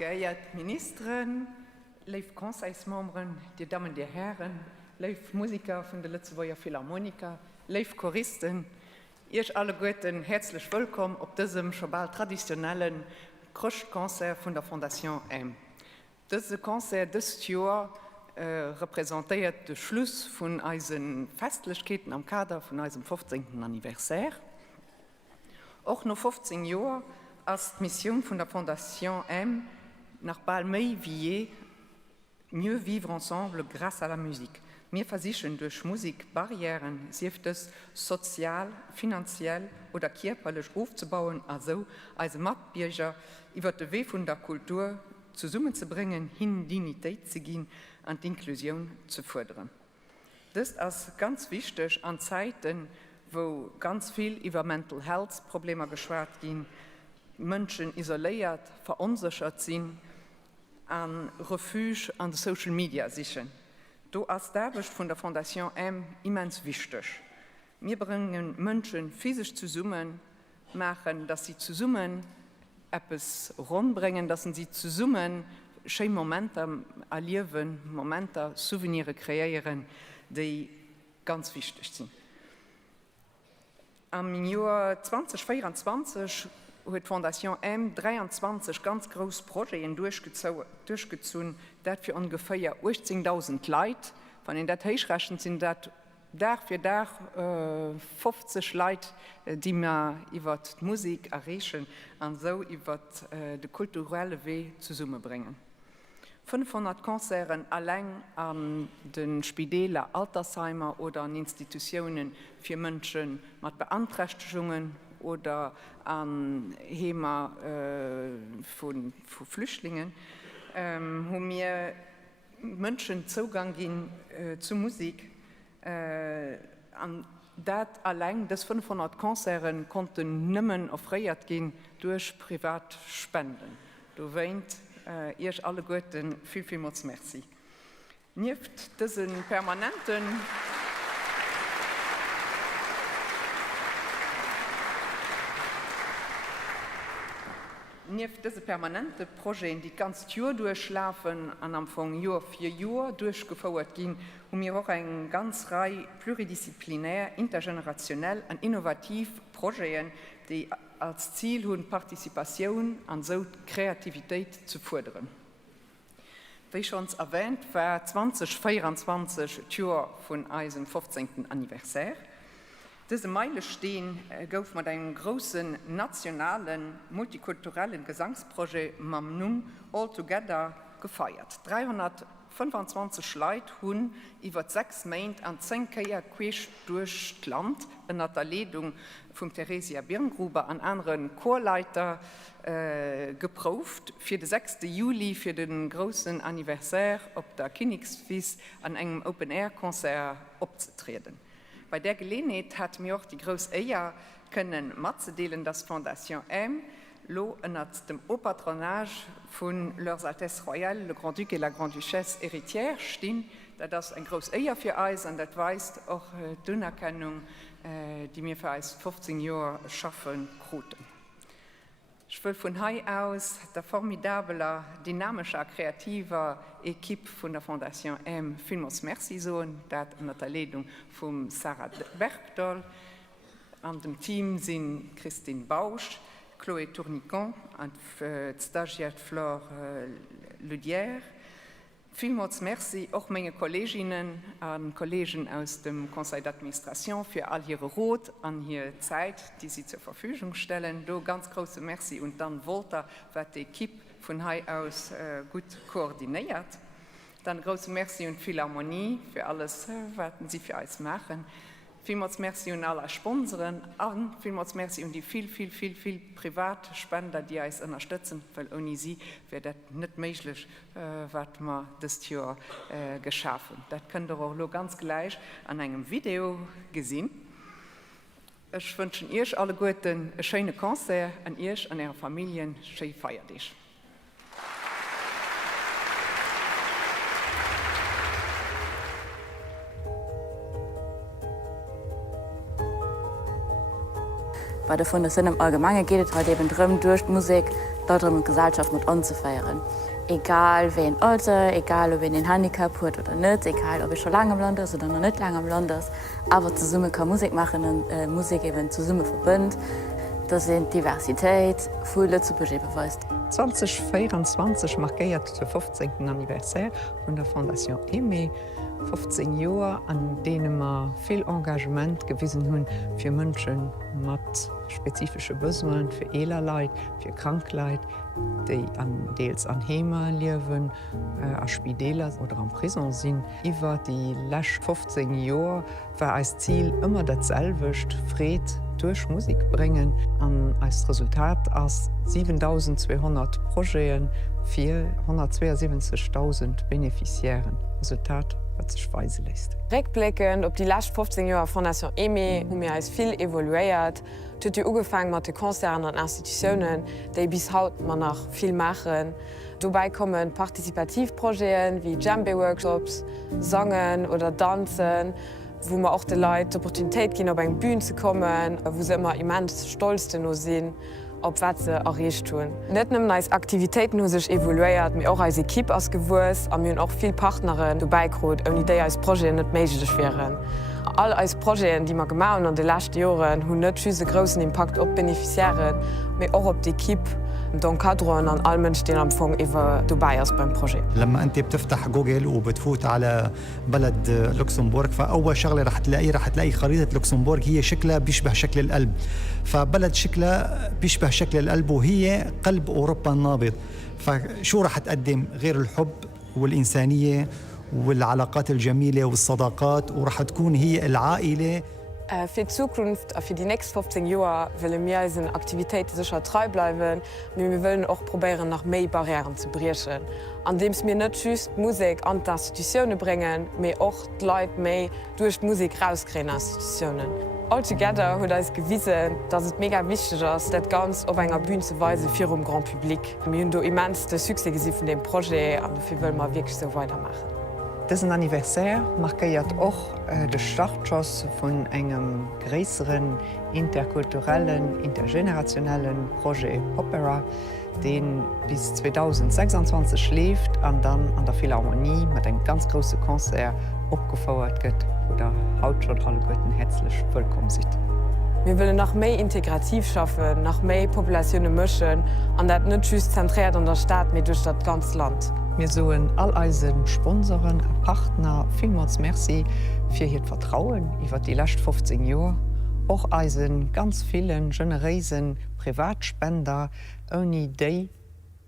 Geehrte Ministerin, liebe Conseilsmembres, die Damen und die Herren, liebe Musiker von der Lützeburger Philharmoniker, liebe Choristen, ihr alle guten herzlich willkommen auf diesem schon bald traditionellen Kröschkonzert von der Fondation M. Dieses Konzert dieses Jahr repräsentiert den Schluss von unseren Festlichkeiten am Kader von unserem 15. Anniversaire. Auch noch 15 Jahre als die Mission von der Fondation M nach bald mehr wie je mieux vivre ensemble grâce à la musique. Wir versuchen durch Musik Barrieren, sei es sozial, finanziell oder körperlich aufzubauen, also als Mitbürger über den Weg von der Kultur zusammenzubringen, hin Dignität zu gehen und Inklusion zu fördern. Das ist ganz wichtig an Zeiten, wo ganz viel über Mental Health Probleme geschwärzt gehen, Menschen isoliert, verunsichert sind, an Refuge an Social Media sichern. Du als Arbeit von der Fondation M immens wichtig. Wir bringen Menschen physisch zusammen, machen, dass sie zusammen etwas rumbringen, dass sie zusammen schöne Momente erleben, Momente, Souvenirs kreieren, die ganz wichtig sind. Im Jahr 2024 hat die Fondation M 23 ganz große Projekte durchgezogen, das für ungefähr 18.000 Leute. Von den Dateischrechen sind das Tag für Tag 50 Leute, die wir über die Musik erreichen und so über den kulturellen Weg zusammenbringen. 500 Konzerte allein an den Spitälern, Altersheimen oder an Institutionen für Menschen mit Beeinträchtigungen oder an Heime von Flüchtlingen, wo wir Menschen Zugang gehen zur Musik. Und das allein, das 500 Konzerte konnten nicht mehr erfreut gehen durch Privatspenden. Du weint ihr alle Guten viel, vielmals merci. Neben diesen permanenten Projekte, die ganz Jahr durchlaufen, an Anfang Jahr für Jahr durchgeführt gehen, und wir auch eine ganze Reihe pluridisziplinär, intergenerationell und innovativ Projekte, die als Ziel haben, Partizipation und so Kreativität zu fördern. Wie schon erwähnt, war 2024 das Jahr von unserem 15. Anniversaire. Diese Meilenstein gouf mit einem großen nationalen, multikulturellen Gesangsprojekt Mamnum All Together gefeiert. 325 Leute haben über 6 Monate an 10 Keier quer durch das Land unter der Leitung von Theresia Birngruber und anderen Chorleiter geprobt für den 6. Juli, für den großen Anniversaire auf der Königswies an einem Open-Air-Konzert aufzutreten. Bei der Gelegenheit hat mir auch die große Ehre können mitzuteilen, dass Fondation M unter dem Patronage von Leurs Altesses Royales, le Grand-Duc et la Grande-Duchesse héritière stehen. Das ist eine große Ehre für uns und das weist auch die Anerkennung, die wir für uns 15 Jahre schaffen konnten. Ich will von hier aus der formidablen, dynamischen, kreativen Equipe von der Fondation M vielmals merci sagen, das unter der Leitung von Sarah Bergdoll. An dem Team sind Christine Bausch, Chloé Tournicon und die Stagiaire Flore Ludière. Vielmals merci auch meine Kolleginnen und Kollegen aus dem Conseil d'Administration für all ihre Rat und ihre Zeit, die sie zur Verfügung stellen. Do ganz große Merci und dann Volta, was die Equipe von hier aus gut koordiniert. Dann große Merci und Philharmonie für alles, was sie für uns machen. Vielmals merci an alle Sponsoren und vielmals merci an die viel Privatspender, die uns unterstützen, weil ohne sie wäre das nicht möglich, was wir das Jahr geschaffen. Das könnt ihr auch ganz gleich an einem Video gesehen. Ich wünsche euch alle guten, ein schönes Konzert und euch und euren Familien schöne Feiertage. Bei der Fondation im Allgemeinen geht es halt eben darum, durch die Musik darum Gesellschaft mit anzufeiern. Egal wen Alter, egal ob den Handicap hat oder nicht, egal ob ich schon lange im Land ist oder noch nicht lange im Land ist, aber zu Summe kann Musik machen und Musik eben zu Summe verbindet. Das sind Diversität, viele zu beweist. 2024 markiert den 15. Anniversaire von der Fondation Aimé. 15 Jahre, an denen wir viel Engagement gewiesen haben für Menschen mit spezifischen Besoinen, für Elerleute, für Krankleute, die teils an Heime leben, als Spitäler oder an Prison sind. Über die letzten 15 Jahre war als Ziel immer dasselbe, Frieden durch Musik bringen. Und als Resultat aus 7200 Projekten für 172.000 Beneficiären. Resultat, was sich weisen lässt. Rückblickend auf die letzten 15 Jahre Fondation Aimé haben wir als viel evaluiert. Es hat angefangen mit den Konzernen und Institutionen, die bis heute noch viel machen. Dabei kommen Partizipativprojekte wie Djembe-Workshops, Sangen oder Tanzen, wo wir auch den Leuten die Opportunität geben, auf eine Bühne zu kommen, wo sie immer immens stolz sind, auf was sie erreicht tun. Nicht nur als Aktivitäten haben sich evaluiert, aber auch als Equipe ausgewusst und wir haben auch viele Partnerinnen dabei geholt, ohne die als Projekt nicht möglich wären. All als Projekte, die wir gemacht haben in den letzten Jahren, haben nicht nur einen großen Impact auf die Beneficiäre, aber auch auf die Equipe, d'encadrement und all Menschen, die am Anfang dabei sind beim Projekt. لما أنت بتفتح جوجل وبتفوت على بلد لوكسمبورغ فأول شغلة رح تلاقي خريطة لوكسمبورغ هي شكلها بيشبه شكل القلب. فبلد شكلها بيشبه شكل القلب وهي قلب أوروبا النابض. فشو رح تقدم غير الحب والإنسانية والعلاقات الجميلة والصداقات ورح تكون هي العائلة. Für die Zukunft, für die nächsten 15 Jahre, wollen wir unseren Aktivitäten sicher treu bleiben, aber wir wollen auch probieren, nach mehr Barrieren zu brechen. Indem wir nicht just Musik an die Institutionen bringen, aber auch die Leute mehr durch die Musik rauskriegen aus Institutionen. Altogether hat uns bewiesen, dass es mega wichtig ist, das Ganze auf einer Bühne zu weisen für das Grand Publikum. Wir haben immens den Succès gesehen von dem Projekt und dafür wollen wir wirklich so weitermachen. Diesen Anniversaire markiert auch den Startschuss von einem größeren interkulturellen, intergenerationellen Projekt Opera, den bis 2026 läuft und dann an der Philharmonie mit einem ganz großen Konzert abgefeiert wird, wo der heute schon alle Guten herzlich willkommen sind. Wir wollen noch mehr integrativ schaffen, noch mehr Populationen mischen und das nicht just zentriert in der Stadt, sondern durch das ganze Land. Wir sollen all unseren Sponsoren und Partner vielmals merci für ihr Vertrauen über die letzten 15 Jahre. Auch unseren ganz vielen generösen Privatspender, ohne die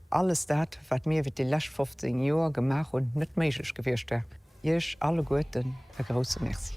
alles das, was wir über die letzten 15 Jahre gemacht und nicht möglich gewesen wäre. Euch alle Guten, ein großes Merci.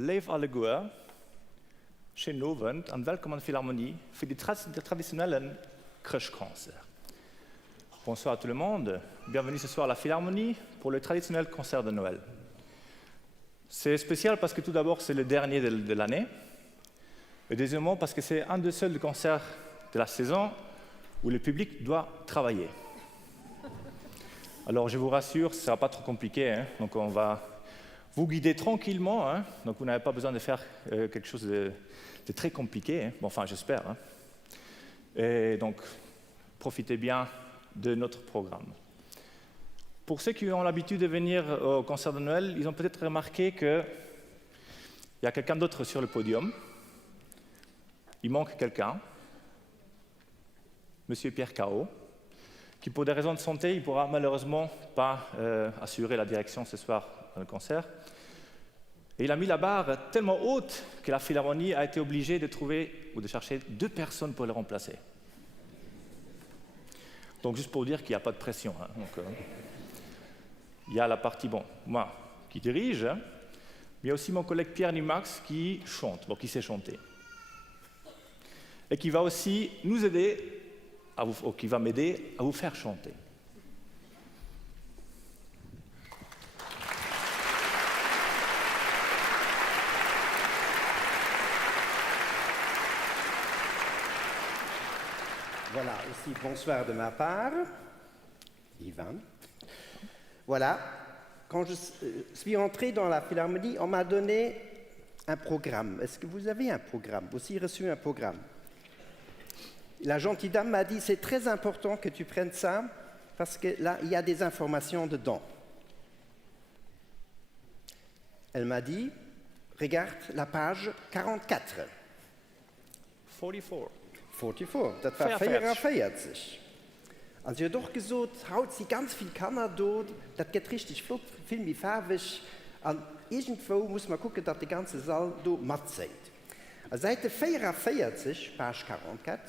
Leif alle goer, schönen Abend und willkommen in Philharmonie für die traditionnellen Crèche-Concerts. Bonsoir à tout le monde, bienvenue ce soir à la Philharmonie pour le traditionnel concert de Noël. C'est spécial parce que tout d'abord c'est le dernier de l'année, et deuxièmement parce que c'est un des seuls concerts de la saison où le public doit travailler. Alors je vous rassure, ce ne sera pas trop compliqué, hein, donc on va vous guider tranquillement, hein, donc vous n'avez pas besoin de faire quelque chose de très compliqué, hein. Bon, enfin j'espère. Hein. Et donc profitez bien de notre programme. Pour ceux qui ont l'habitude de venir au concert de Noël, ils ont peut-être remarqué qu'il y a quelqu'un d'autre sur le podium. Il manque quelqu'un, Monsieur Pierre Cao, qui pour des raisons de santé, il ne pourra malheureusement pas assurer la direction ce soir dans le concert. Et il a mis la barre tellement haute que la Philharmonie a été obligée de trouver ou de chercher 2 personnes pour le remplacer. Donc juste pour dire qu'il n'y a pas de pression. Hein. Donc, il y a la partie, bon, moi qui dirige, hein, mais il y a aussi mon collègue Pierre Nimax qui chante, bon, qui sait chanter. Et qui va aussi nous aider, qui va m'aider à vous faire chanter. Voilà, aussi bonsoir de ma part, Ivan. Voilà, quand je suis entré dans la Philharmonie, on m'a donné un programme. Est-ce que vous avez un programme? Vous aussi reçu un programme? La gentille dame m'a dit, c'est très important que tu prennes ça, parce que là, il y a des informations dedans. Elle m'a dit, regarde la page 44. 44. 44, das war 44. Also ich habe doch gesagt, haut sie ganz viel Kanner dort, das geht richtig flott, viel mehr farbig. Und irgendwo muss man gucken, dass der ganze Saal dort matt seid. À Seite 44, page 44,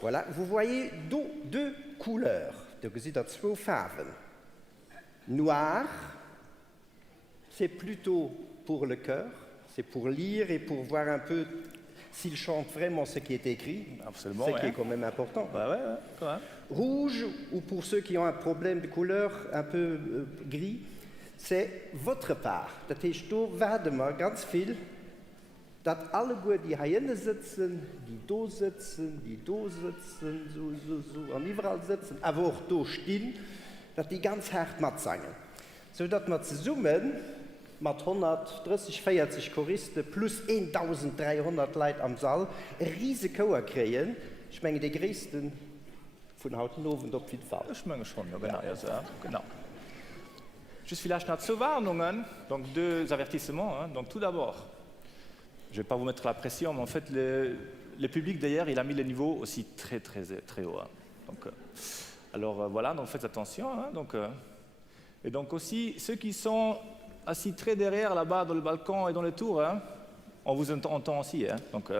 voilà, vous voyez deux couleurs. Donc vous avez 2 Farben. Noir, c'est plutôt pour le cœur, c'est pour lire et pour voir un peu s'il chante vraiment ce qui est écrit, absolument, ce qui est quand même important. Ouais, quand même. Rouge, ou pour ceux qui ont un problème de couleur un peu gris, c'est votre part. Das heißt, da werden wir ganz viel, dass alle gut, die hier sitzen, die da sitzen, die da sitzen, so, und überall sitzen, aber auch da stehen, dass die ganz hart mitsingen. Sodass wir zusammen mit 130, 40 Choristen plus 1300 Leute am Saal einen riesigen Chor kriegen. Ich meine, die größten von heute Abend auf jeden Fall. Ich meine schon, ja, genau. Also, ja, genau. Juste vielleicht noch 2 Warnungen, donc 2 avertissements. Hein. Donc tout d'abord, je ne vais pas vous mettre la pression, mais en fait, le public derrière, il a mis le niveau aussi très haut. Hein. Donc, alors voilà, donc faites attention. Hein, donc, et donc aussi, ceux qui sont assis très derrière, là-bas, dans le balcon et dans les tours, hein, on vous entend aussi. Hein, donc,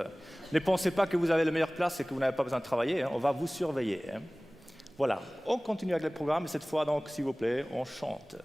ne pensez pas que vous avez la meilleure place et que vous n'avez pas besoin de travailler. Hein, on va vous surveiller. Hein. Voilà, on continue avec le programme. Et cette fois, donc, s'il vous plaît, on chante.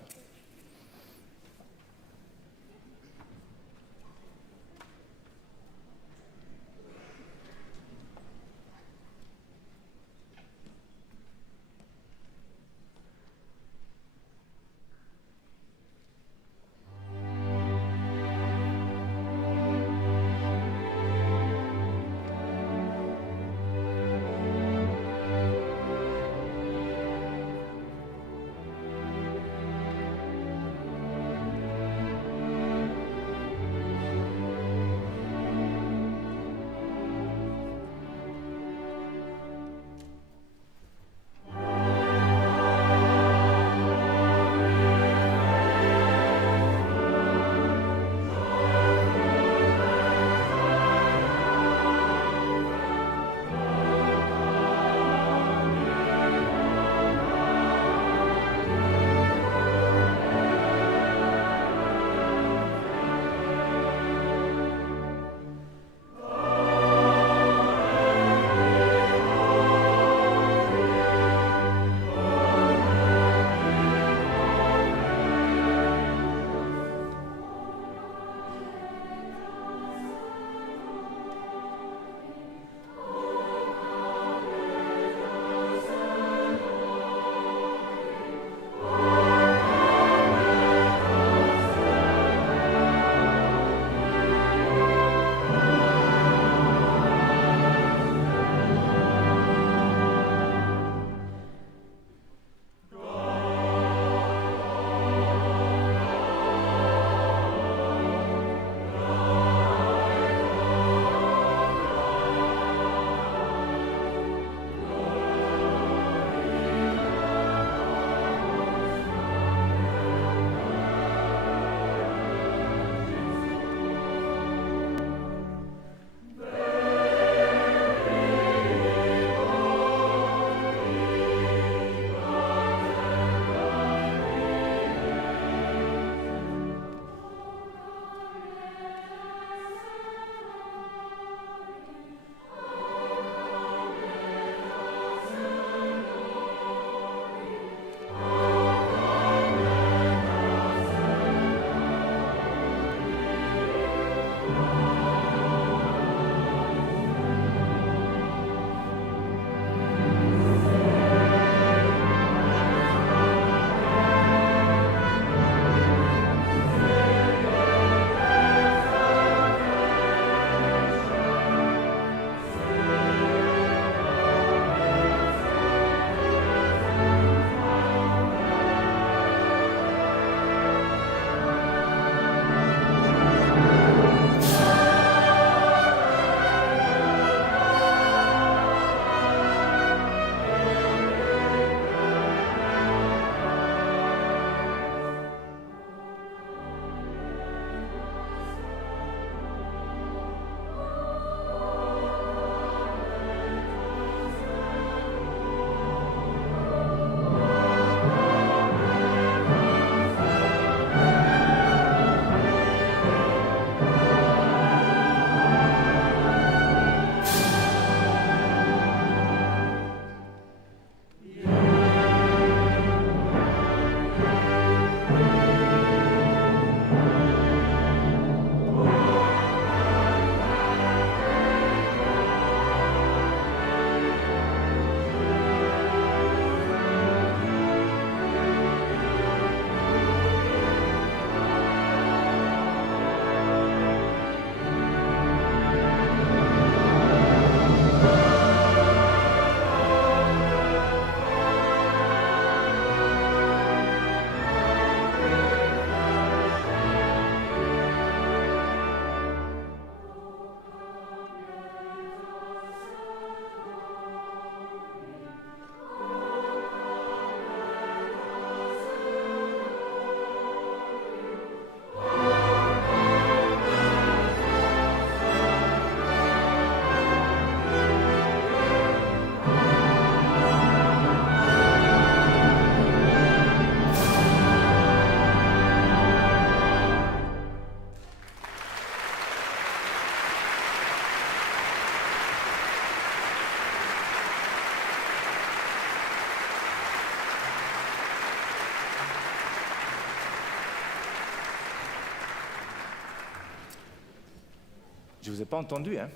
Je ne vous ai pas entendu, hein?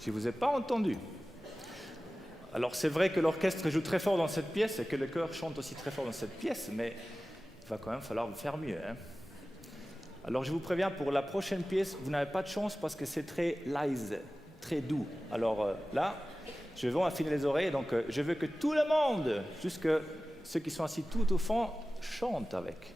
Je ne vous ai pas entendu. Alors c'est vrai que l'orchestre joue très fort dans cette pièce et que le chœur chante aussi très fort dans cette pièce, mais il va quand même falloir faire mieux, hein? Alors je vous préviens, pour la prochaine pièce, vous n'avez pas de chance parce que c'est très leise, très doux. Alors là, je vais affiner les oreilles, donc je veux que tout le monde, jusque ceux qui sont assis tout au fond, chantent avec.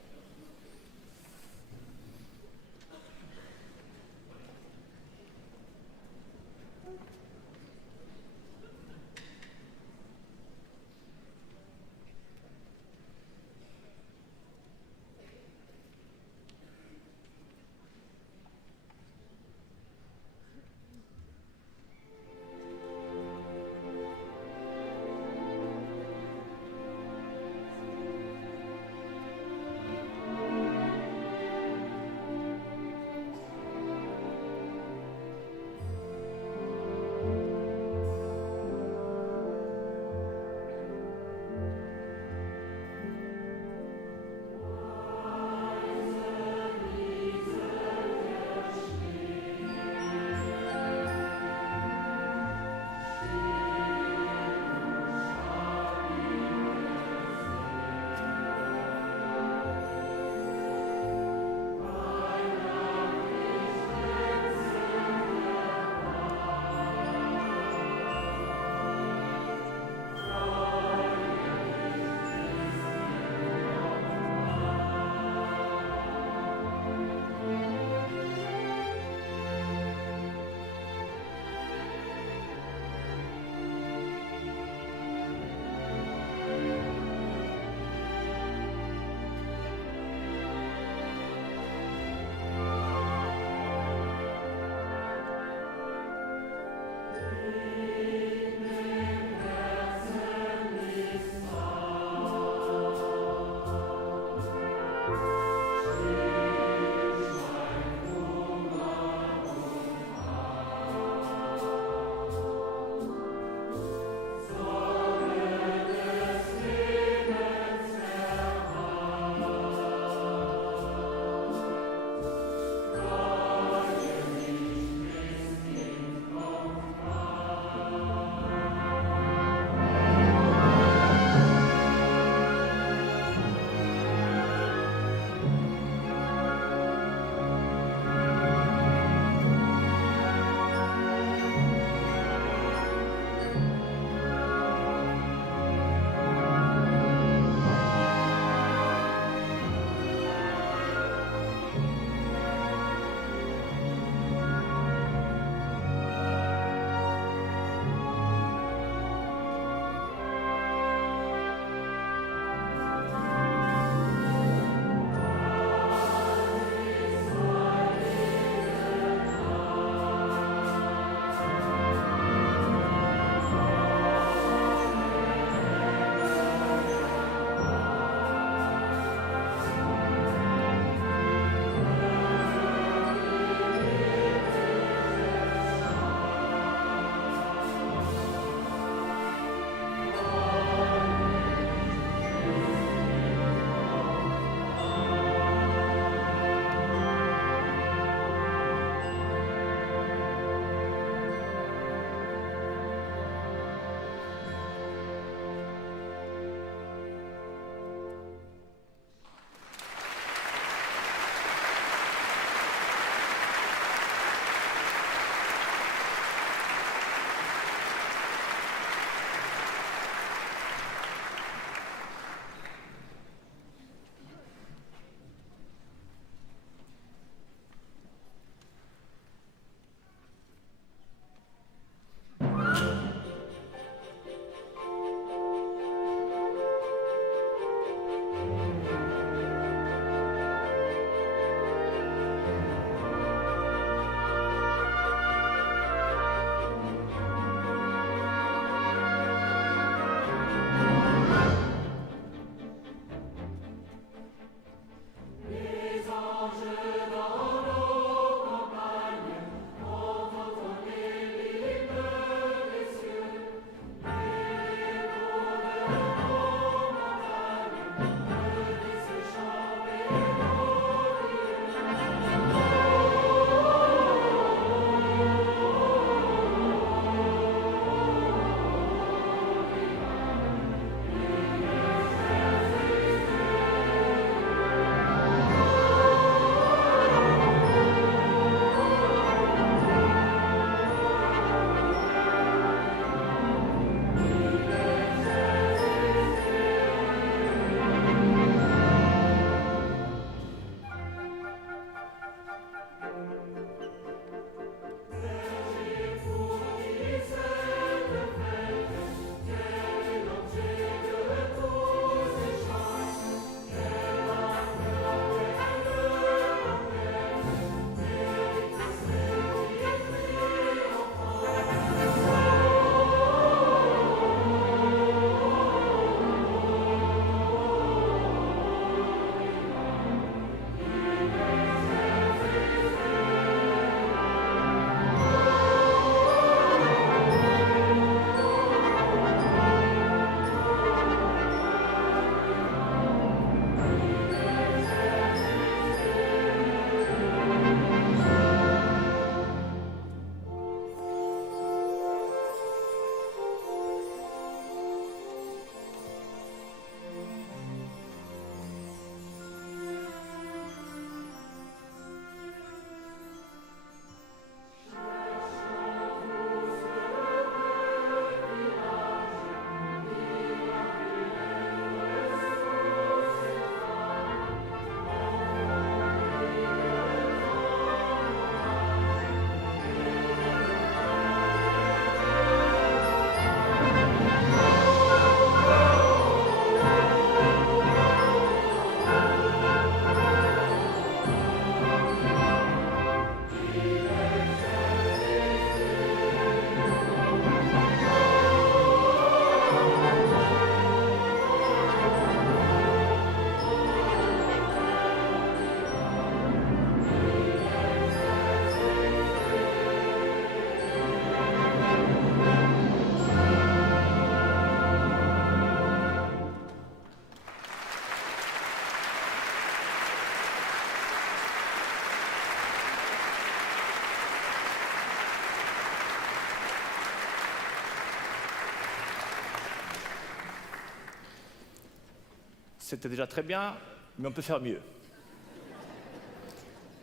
c'était déjà très bien, mais on peut faire mieux.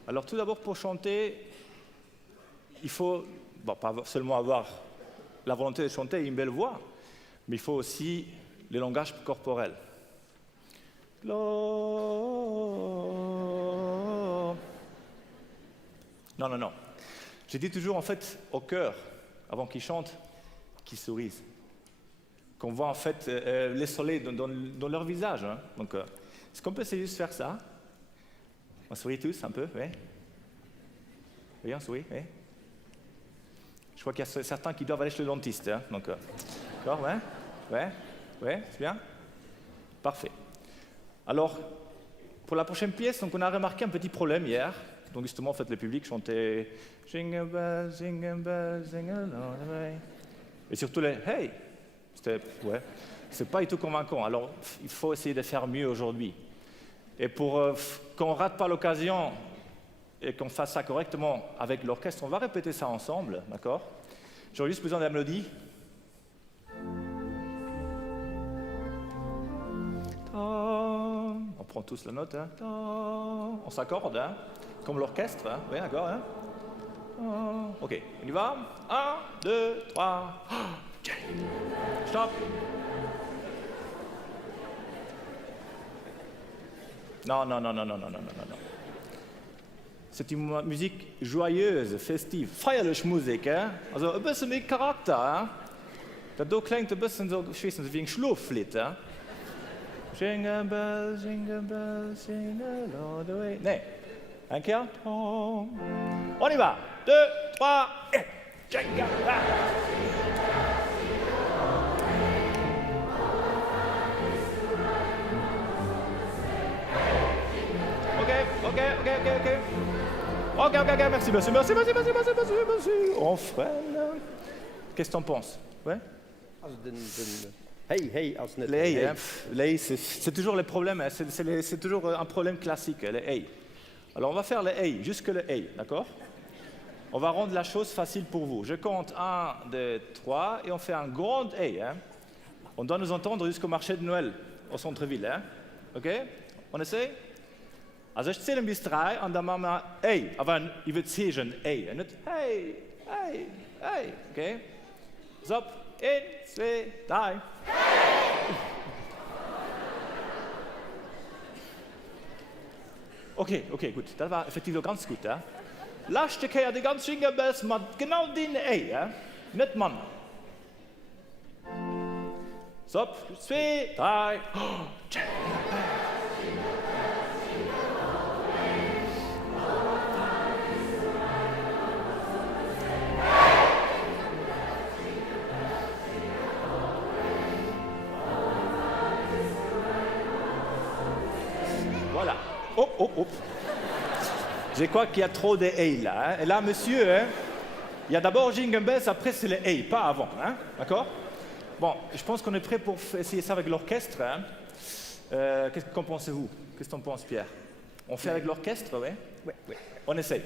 Alors tout d'abord, pour chanter, il faut pas seulement avoir la volonté de chanter et une belle voix, mais il faut aussi le langage corporel. Non. Je dis toujours en fait au cœur, avant qu'ils chantent, qu'ils sourient. Qu'on voit en fait les soleils dans leur visage. Hein. Donc, est-ce qu'on peut essayer de faire ça? On sourit tous un peu, oui. Oui, on sourit, oui. Je crois qu'il y a certains qui doivent aller chez le dentiste. Hein. Donc, d'accord, ouais, c'est bien. Parfait. Alors, pour la prochaine pièce, donc, on a remarqué un petit problème hier. Donc justement, en fait, le public chantait Jingle bells, jingle bells, jingle all the way. Et surtout les Hey, c'est pas du tout convaincant. Alors, il faut essayer de faire mieux aujourd'hui. Et pour qu'on rate pas l'occasion et qu'on fasse ça correctement avec l'orchestre, on va répéter ça ensemble, d'accord? J'aurais juste besoin de la mélodie. On prend tous la note, hein? On s'accorde, hein? Comme l'orchestre, hein? Oui, d'accord, hein? Ok, on y va. 1, 2, 3. Stop. Non. C'est une musique joyeuse, festive, feierlich Musik, hein? Also ein bisschen mit Charakter, hein? Das klingt ein bisschen so, ich weiß nicht, wie ein Schlaflied, hein? Jingle bells, jingle bells, jingle all the way. Nee. Un quart. On y va. 2, 3, et jingle bells. Ok, merci. On freine. Qu'est-ce que t'en penses? Ouais? Hey, als net. Les hey, hey. C'est toujours le problème, hein. C'est toujours un problème classique, les hey. Alors on va faire les hey, jusque le hey, d'accord? On va rendre la chose facile pour vous. Je compte 1, 2, 3 et on fait un grand hey. Hein? On doit nous entendre jusqu'au marché de Noël au centre-ville. Hein? Ok? On essaie? Also ich zähle bis 3 und dann machen wir hey, aber ich würde sagen hey, und nicht hey, okay? So, 1, 2, 3. Okay, gut, das war effektiv ganz gut. Ja? Letzte Kehr die ganze Jingle Bells mit genau den hey, ja? Nicht Mann. So, 2, 3. Voilà. Oh. Je crois qu'il y a trop de hey là. Hein? Et là, monsieur, hein, il y a d'abord Jingle Bells, après c'est le hey, pas avant. Hein? D'accord? Bon, je pense qu'on est prêt pour essayer ça avec l'orchestre. Hein? Qu'en pensez-vous? Qu'est-ce que t'en penses, Pierre? On fait avec l'orchestre, ouais? Oui. On essaye.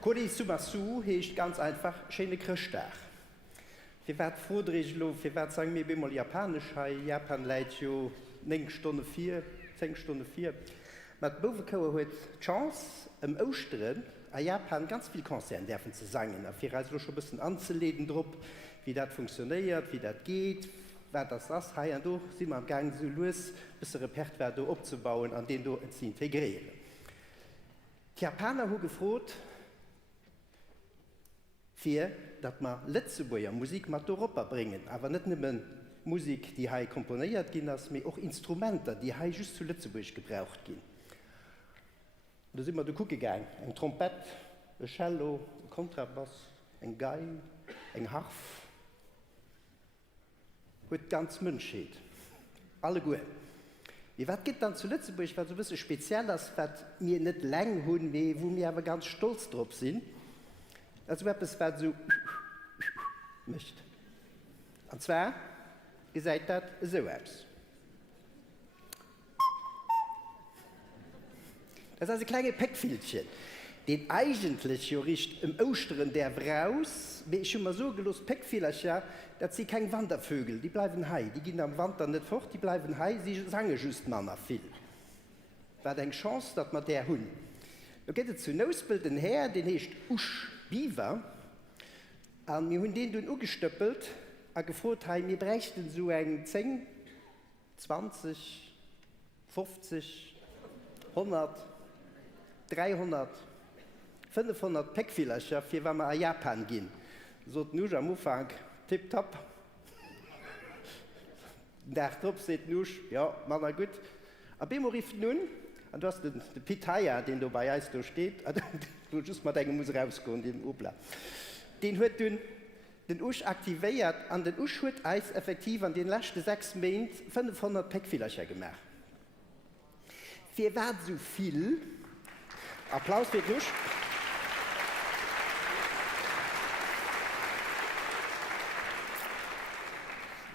Kori Sumasu heißt ganz einfach schöne Christtag. Wir werden Friedrich, wir werden sagen, wir bin mal japanisch, Japan leidet ja 9 Stunden 4, 10 Stunden 4. Mit Bovekauer hat die Chance, im Ostern in Japan ganz viele Konzerne dürfen zu singen. Wir reisen schon ein bisschen anzulegen drauf, wie das funktioniert, wie das geht, was das ist. Hier und da sind wir am Gang so los, ein bisschen Repertoire aufzubauen, an den wir zu integrieren. Die Japaner haben gefragt, dass wir Letzteburger Musik mit Europa bringen, aber nicht nur Musik, die hier komponiert gehen, sondern auch Instrumente, die hier just zu Letzteburg gebraucht gehen. Da sind wir da gegangen. Ein Trompet, ein Cello, ein Kontrabass, ein Geige, ein Harf. Wird ganz München. Alle gut. Wie was geht dann zu Lützeburg, was so ein bisschen speziell ist, was wir nicht lang haben, wo wir aber ganz stolz drauf sind? Also etwas, was so mischt. Und zwar, ihr seid das so etwas. Das ist also ein kleines Päckfilchen, den eigentlich juristisch im Ostern der raus, wie ich schon mal so gelost, Päckfilcher, dass sie keine Wandervögel, die bleiben hei, die gehen am Wander nicht fort, die bleiben hei, sie sagen just mal viel. War eine Chance, dass man der Hund. Da geht es zu einem Ausbilden her, den heißt Usch Biber, und wir haben den dann angestöppelt und gefragt, wir bräuchten so ein 10, 20, 50, 100, 300, 500 Päckfilcher, für wenn wir nach Japan gehen. So, nur am Anfang, tipptopp. Der Trupp sagt nur, ja, Mann, gut. Aber immer rief nun, und du hast den Pitaya, den du bei Eis steht, du just mal deine Musik rausgehen, den Obler. Den hat den Usch aktiviert, und den Usch hat Eis effektiv an den letzten 6 Monaten 500 Päckfilcher gemacht. Wir waren so viel. Applaus für Usch.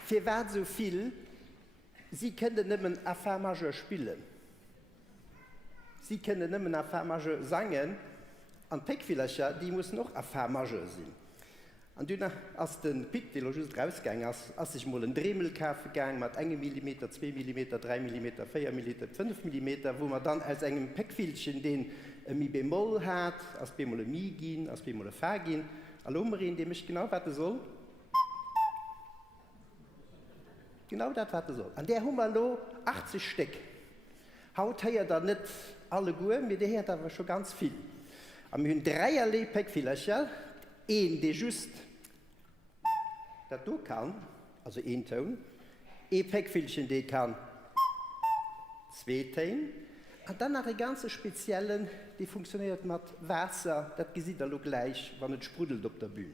Wir waren so viel, sie können nicht mehr Affaire Major spielen. Sie können nicht mehr Affaire Major singen. Und Päckfilcher, die muss noch Affaire Major sein. Und dann, als den Pitt, der just rausgegangen ist, als ich mal einen Dremel kaufen gegangen mit 1 mm, 2 mm, 3 mm, 4 mm, 5 mm, wo man dann als einem Päckfilchen den Mi Bemol hat, als Bemol Mi gehen, als Bemol Fa gehen, alle umreden, dem ich genau was soll. Genau das, was soll. Und der haben wir 80 Stück. Haut hier da nicht alle gut, mit der hat aber schon ganz viel. Und wir haben 3 Päckfilcher, ein, der just das du kann, also ein Ton, ein Päckfilchen, der kann 2 Töne, und dann noch eine ganz spezielle, die funktioniert mit Wasser, das sieht ihr gleich, wenn es sprudelt auf der Bühne.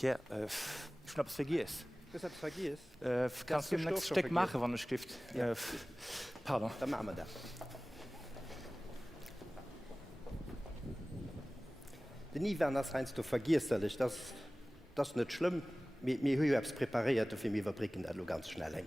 Pierre, ich habe es vergessen. Das hab's vergisst. Kannst du ist ein doch Steck schon machen, wenn du Stift? Ja. Pardon. Dann machen wir das. Den Ivan, das heißt, du vergisst das. Das ist nicht schlimm. Mir habe es präpariert, für mich verbringen das ganz schnell ein.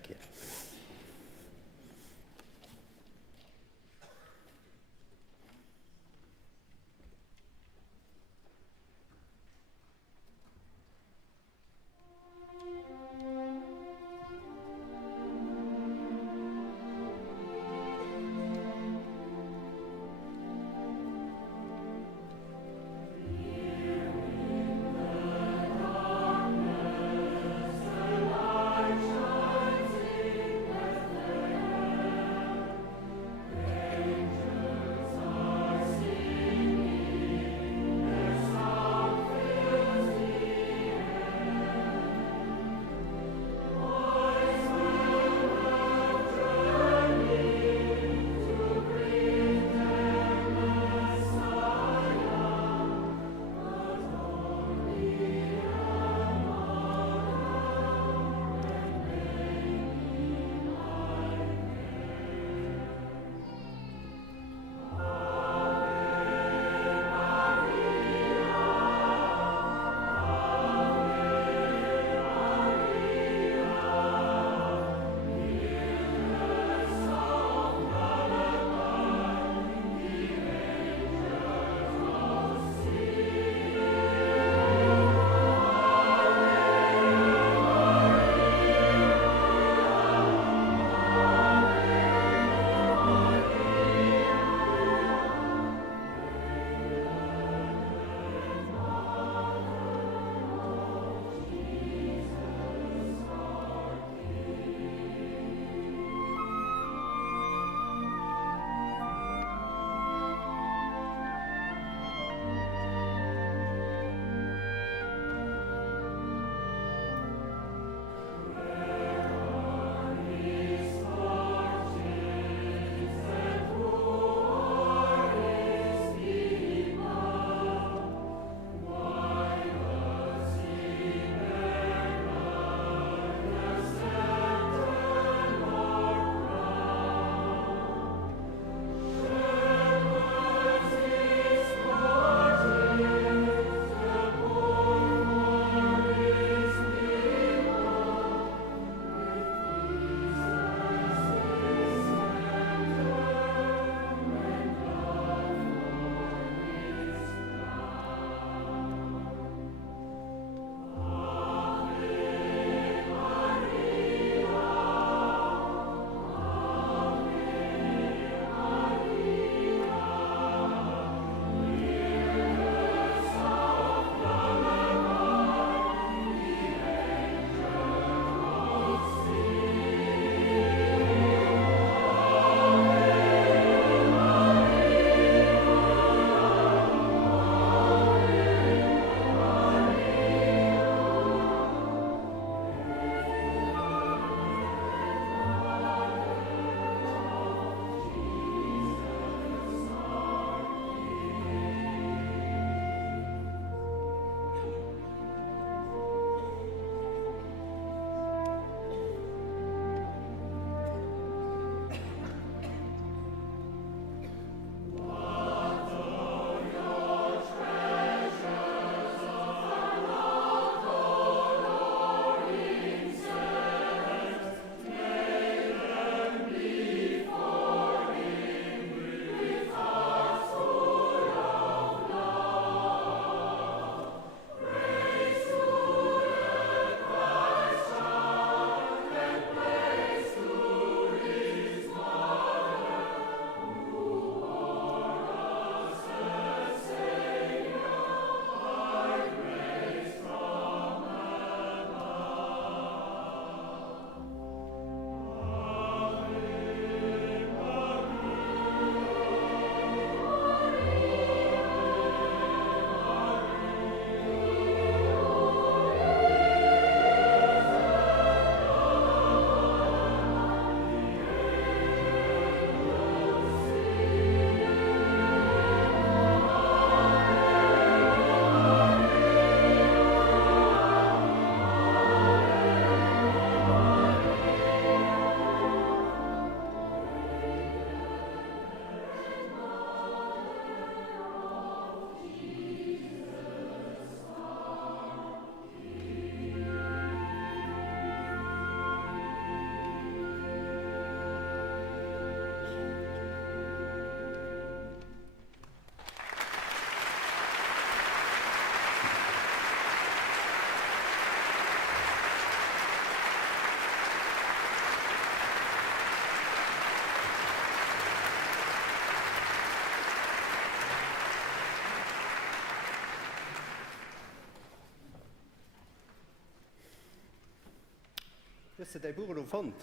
Hast du dein Buch gefunden?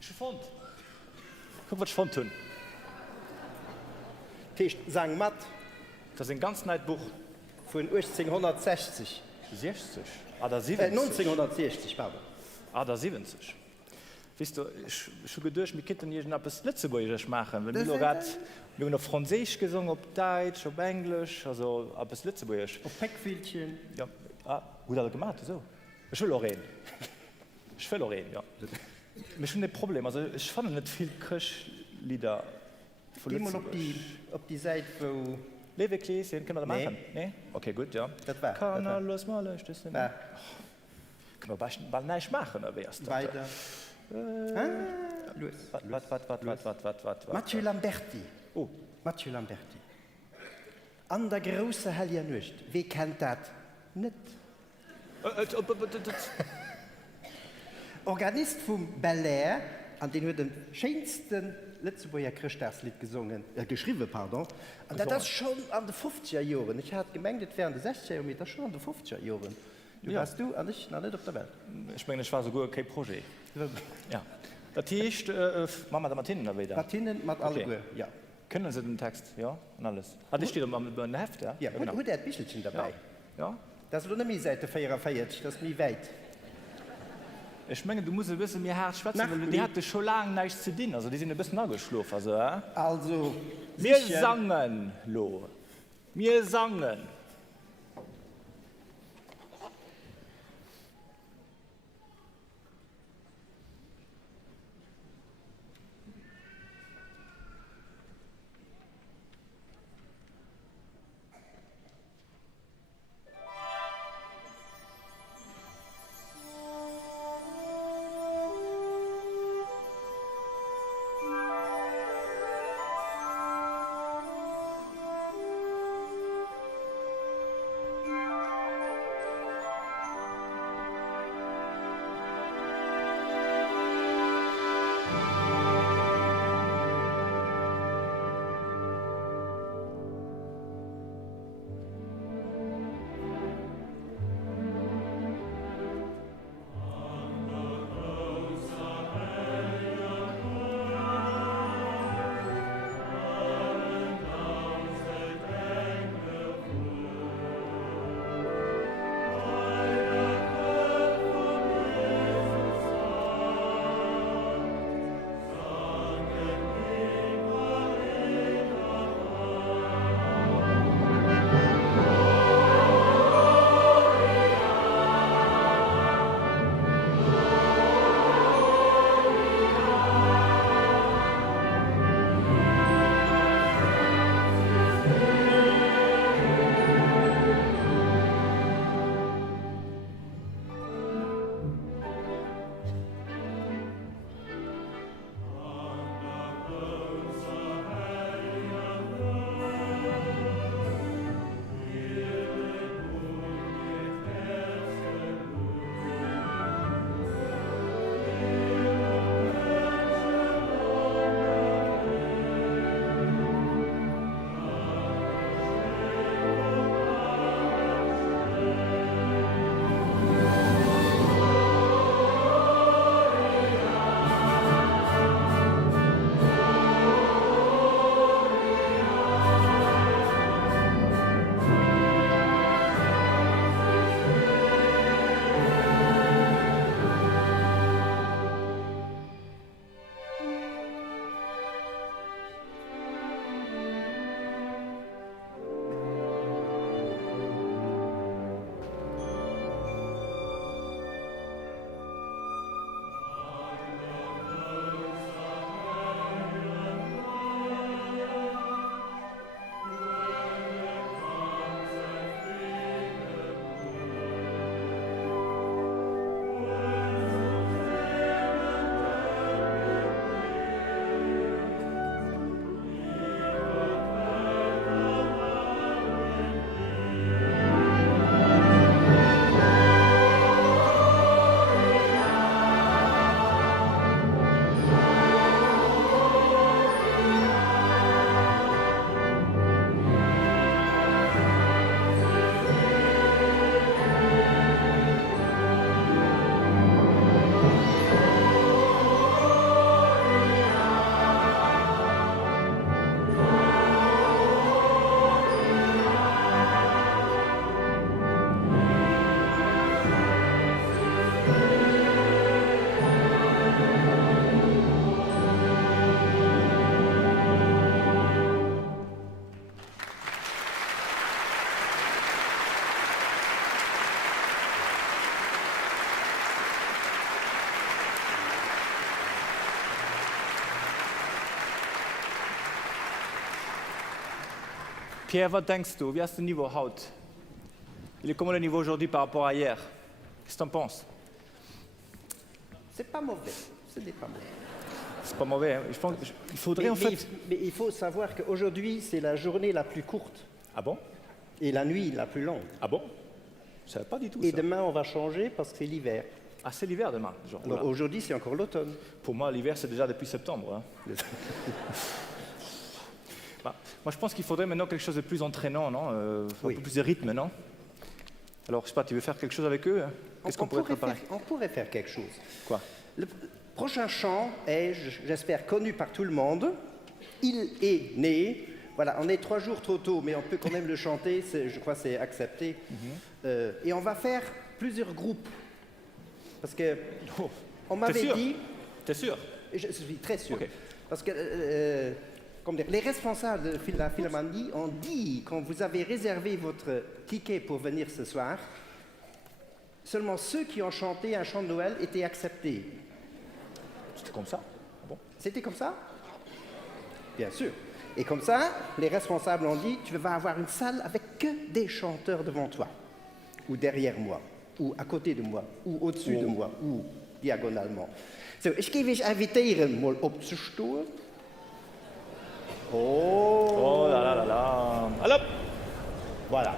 Ich fand. Guck, was ich fand. Tisch St. Matt Das ist ein ganz neues Buch. von 1860. 60. Ah, da 70. 1960, pardon. Ah, da 70. Weißt du, ich habe gedacht, wir könnten hier etwas Lützeburgisch machen. Wenn wir haben auf Französisch gesungen, auf Deutsch, auf Englisch, also etwas Lützeburgisch. Auf Päckfilchen. Ja, ah, gut hat er gemacht, so. Ich will auch reden. Ich will auch reden, ja. Mir schon ein Problem, also ich fand nicht viel Kirschlieder von Geh mal Lützeburg. auf die Seite, wo... Leverkläschen, können wir das Nee. machen? Nee? Okay, gut, ja. Das war. Kann alles mal löschen. Ja. Können wir bald nicht machen, oder wärst du? Weiter. Los. Was? Mathieu Lamberti. Oh. Mathieu Lamberti. An der große Hellier nicht. Wie kennt das? Nicht. Organist vom Bel Air, an den wir den schönsten Lützeburger Christachslied gesungen, geschrieben, pardon. Und das schon an den 50er Jahren. Ich hatte gemeint, das wären die 60er Jahre, das schon an den 50er Jahren. Du Ja. warst du und ich noch nicht auf der Welt. Ich meine, ich war so gut kein Projekt. Ja. Das heißt, machen wir da Martinen da wieder. Martinen mit alle Okay. gut, ja. Können Sie den Text, ja? Und alles. Ah, das steht im Heft, ja? Ja, genau. und der hat Bichelchen dabei. Ja? Das ist nur nicht Seite 44, das ist mir weit. Ich meine, du musst ein bisschen mehr hart schwätzen, Mach weil die mich. hatte schon lange nichts zu dienen. Also die sind ein bisschen angeschlafen. Also, ja? Also, Wir sicher. sangen, Lo. Wir sangen. Pierre, was denkst du? Wie hast du le niveau haut? Il est comment le niveau aujourd'hui par rapport à hier? Qu'est-ce que tu en penses? C'est pas mauvais. Ce n'est pas mauvais. C'est pas mauvais. Hein. Je pense qu'il faudrait en fait. Mais il faut savoir qu'aujourd'hui, c'est la journée la plus courte Ah bon? et la nuit la plus longue. Ah bon? Je savais pas du tout Et ça. demain, on va changer parce que c'est l'hiver. Ah, c'est l'hiver demain. Genre, Alors voilà. aujourd'hui, c'est encore l'automne. Pour moi, l'hiver, c'est déjà depuis septembre. Hein. Bah, moi, je pense qu'il faudrait maintenant quelque chose de plus entraînant, non un Oui. peu plus de rythme, non? Alors, je sais pas, tu veux faire quelque chose avec eux? Hein? Qu'est-ce qu'on pourrait préparer? on pourrait faire quelque chose. Quoi? Le prochain chant est, j'espère, connu par tout le monde. Il est né. Voilà, on est 3 jours trop tôt, mais on peut quand même le chanter. Je crois que c'est accepté. Et on va faire plusieurs groupes. Parce que Oh, on t'es m'avait sûr? dit... T'es sûr? Je suis très sûr. Ok. Parce que comment dire, les responsables de la Philharmonie ont dit, quand vous avez réservé votre ticket pour venir ce soir, seulement ceux qui ont chanté un chant de Noël étaient acceptés. C'était comme ça? Ah bon? C'était comme ça? Bien sûr. Et comme ça, les responsables ont dit, tu vas avoir une salle avec que des chanteurs devant toi, ou derrière moi, ou à côté de moi, ou au-dessus de moi, ou diagonalement. So, ich gebe euch invitieren, mal aufzustehen. Oh là là là là. Alors, Voilà.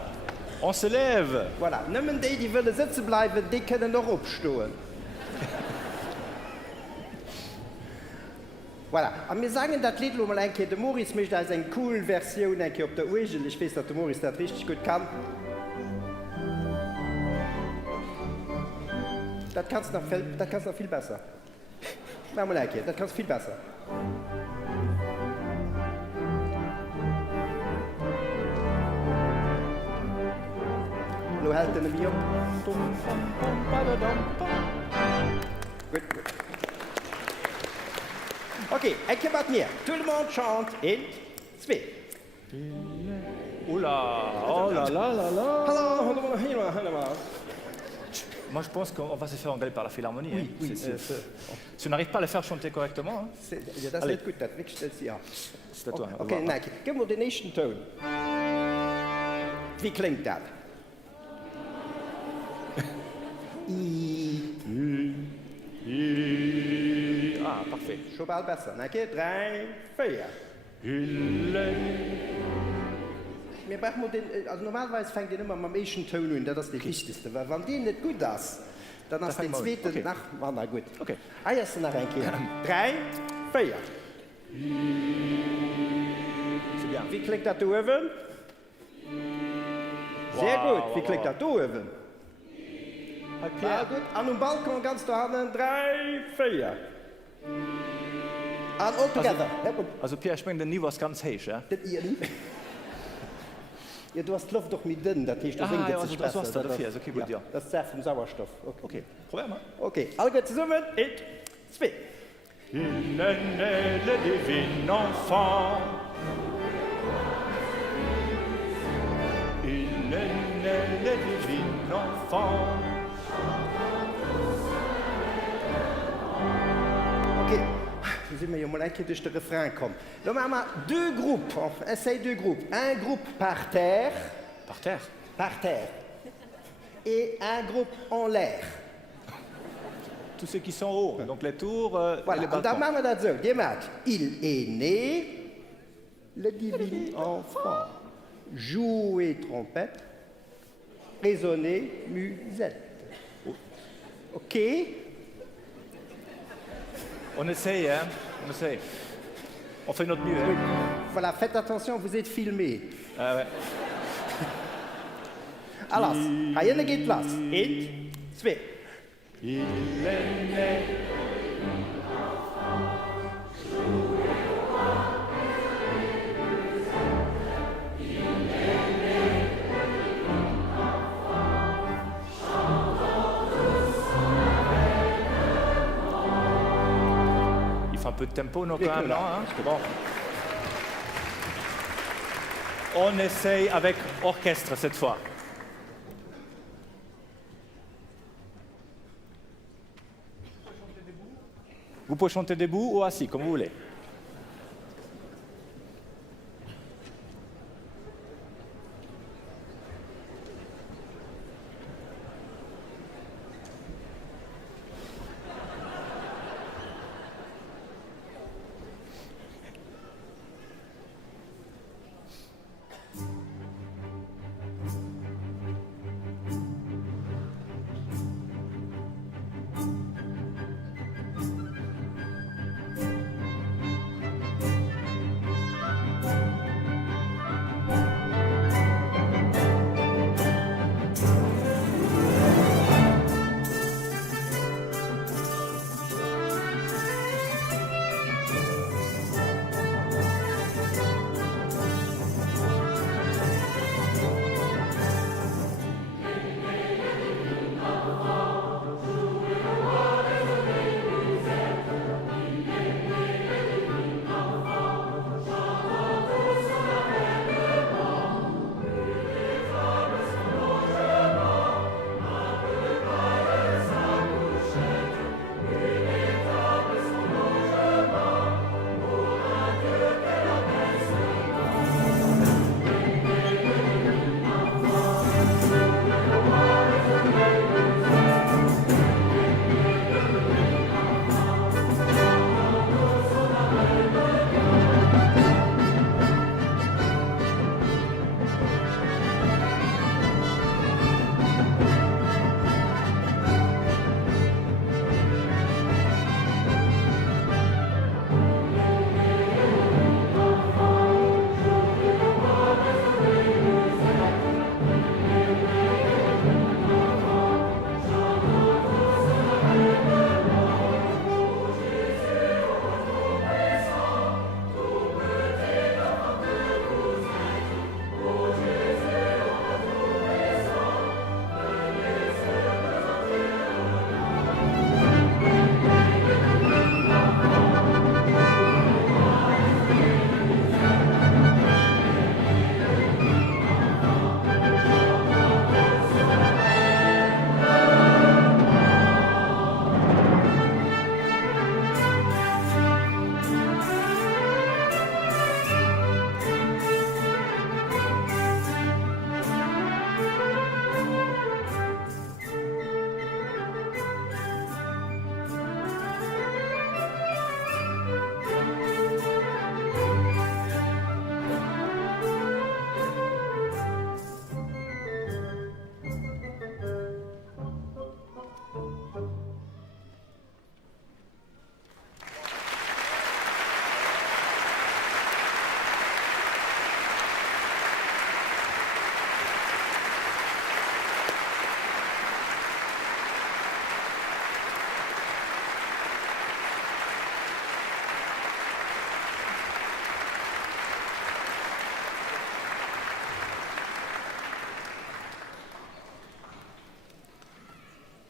on se lève. Voilà. Nimmen die willen sitzen bleiben, die können noch aufstehen. Voilà. Und wir sagen das Lied mal ein bisschen. Der Moritz möchte als eine coole Version ein bisschen auf der Urgel. Ich weiß, dass der Moritz das richtig gut kann. Das kannst du noch viel besser. Mach mal ein bisschen. Das kannst du viel besser. Lo hält er mir op. Gut, gut. Okay, ich komme mit mir. Tout le monde chante in 2. Oh là, oh là là là là. Hallo. Moi, je pense qu'on va se faire engueuler par la Philharmonie. Oui, hein. oui. Si on n'arrive pas à le faire chanter correctement, hein, Ja, das ist Allez. nicht gut, das stellt sie ab. c'est à toi. hein, on va Okay, voir. nein, gib mir den nächsten Ton. Wie klingt das? Ah, parfait. Schon bald besser. Okay, 3, 4. Wir brauchen den, also normalerweise fängt den immer am ersten Ton an, das ist der wichtigste. Weil wenn der nicht gut ist, dann ist der fangen wir an. zweite Okay. nach, na gut. Okay. Erst nach ein Kind. 3, 4. C'est bien. Wie klingt das da oben? Sehr Wow, gut. Wie wow, klingt wow. das da oben? Ah, Ja, Pierre. gut. An dem Balkon ganz da hinten. 3, 4. And all together. Also Pierre, ich meine, der Niveau ist ganz heiß, ja? Das ihr nicht. Ja, du hast die Luft doch mit drin, das heißt, du Ah, singt ja, jetzt also nicht das besser. war's da dafür, ist okay, gut, ja. Das ist sehr vom Sauerstoff. Okay, probier mal. Okay, alle gut zusammen. 1, 2. Il est né le divin enfant. Il est né le divin enfant. Okay, dann sind wir ja mal ein bisschen durch den Refrain gekommen. Dann machen wir 2 groupes. On essaye 2 groupes. Un groupe par terre, Par terre. et un groupe en l'air. Tous ceux qui sont hauts, donc les tours et Voilà, les und dann balcons. machen wir das so. Ihr merkt, il est né, le divin enfant. Jouer trompette, résonner musette. Ok? On essaye, hein? On essaye. On fait notre mieux, hein? Voilà, faites attention, vous êtes filmés. Ah ouais. Alors, rien geht Platz. 1, 2. Il est né. Il faut un peu de tempo, non, quand même, non, hein? Bon. On essaye avec orchestre cette fois. Vous pouvez chanter debout ou assis, comme vous voulez.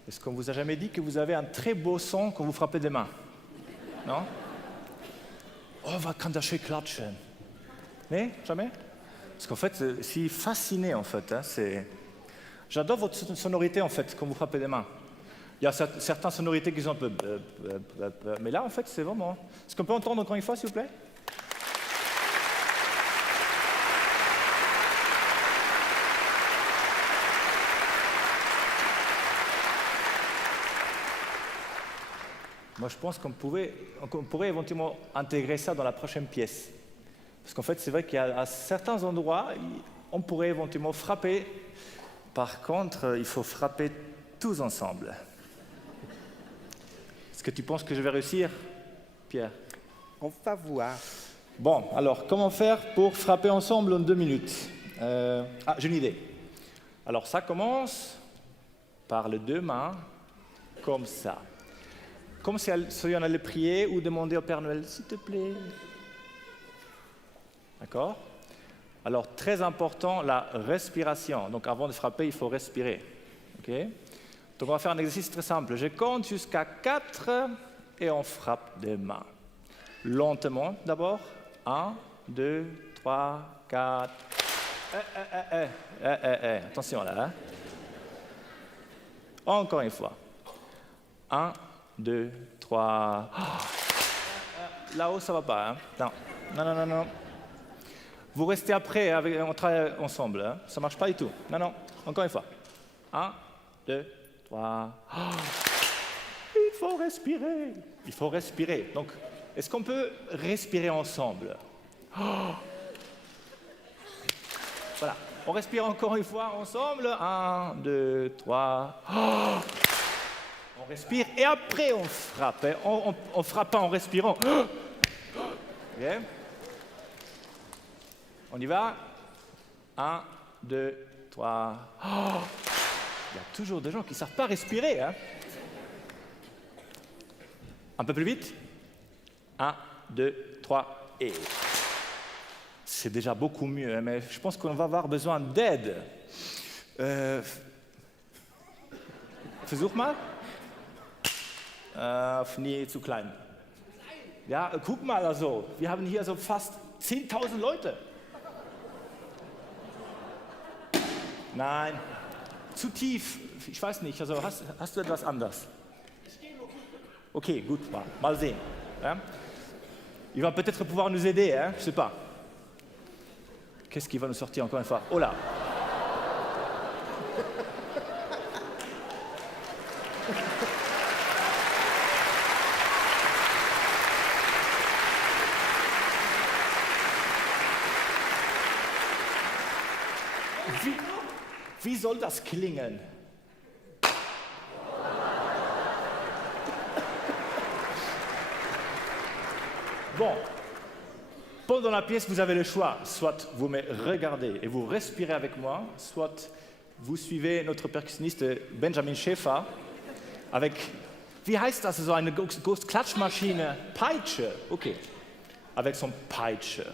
Est-ce qu'on vous a jamais dit que vous avez un très beau son quand vous frappez des mains? Non? Oh, was kann das schön klatschen? Nee, jamais? Parce qu'en fait, c'est si fasciné en fait. Hein, j'adore votre sonorité en fait quand vous frappez des mains. Il y a certaines sonorités qui sont un peu... mais là en fait, c'est vraiment... Est-ce qu'on peut entendre encore une fois, s'il vous plaît? Moi, je pense qu'on pourrait éventuellement intégrer ça dans la prochaine pièce. Parce qu'en fait, c'est vrai qu'à certains endroits, on pourrait éventuellement frapper. Par contre, il faut frapper tous ensemble. Est-ce que tu penses que je vais réussir, Pierre? On va voir. Bon, alors, comment faire pour frapper ensemble en 2 minutes? J'ai une idée. Alors, ça commence par les 2 mains, comme ça. Comme si on allait prier ou demander au Père Noël, s'il te plaît. D'accord? Alors, très important, la respiration. Donc, avant de frapper, il faut respirer. Okay? Donc, on va faire un exercice très simple. Je compte jusqu'à 4 et on frappe des mains. Lentement, d'abord. 1, 2, 3, 4. Attention là. Hein? Encore une fois. 1, 2, 3. Là-haut, ça va pas. Hein? Non. Vous restez après, on travaille ensemble. Hein? Ça marche pas du tout. Non. Encore une fois. 1, 2, 3. Il faut respirer. Donc, est-ce qu'on peut respirer ensemble? Voilà. On respire encore une fois ensemble. 1, 2, 3. On respire et après on frappe. On frappe pas en respirant. Okay. On y va. 1, 2, 3. Il y a toujours des gens qui ne savent pas respirer. Hein. Un peu plus vite. 1, 2, 3 et... C'est déjà beaucoup mieux, mais je pense qu'on va avoir besoin d'aide. Versuch mal. Nee, zu klein. Ja, guck mal also. Wir haben hier so fast 10.000 Leute. Nein, zu tief. Ich weiß nicht. Also hast du etwas anderes? Okay, gut, mal sehen. Ja? Il va peut-être pouvoir nous aider, hein? Je ne sais pas. Qu'est-ce qui va nous sortir encore une fois? Oh là! Wie soll das klingen? Bon, pendant la pièce, vous avez le choix. Soit vous me regardez et vous respirez avec moi, soit vous suivez notre percussionniste Benjamin Schäfer avec, wie heißt das, so eine Klatschmaschine, Peitsche, okay, avec son Peitsche.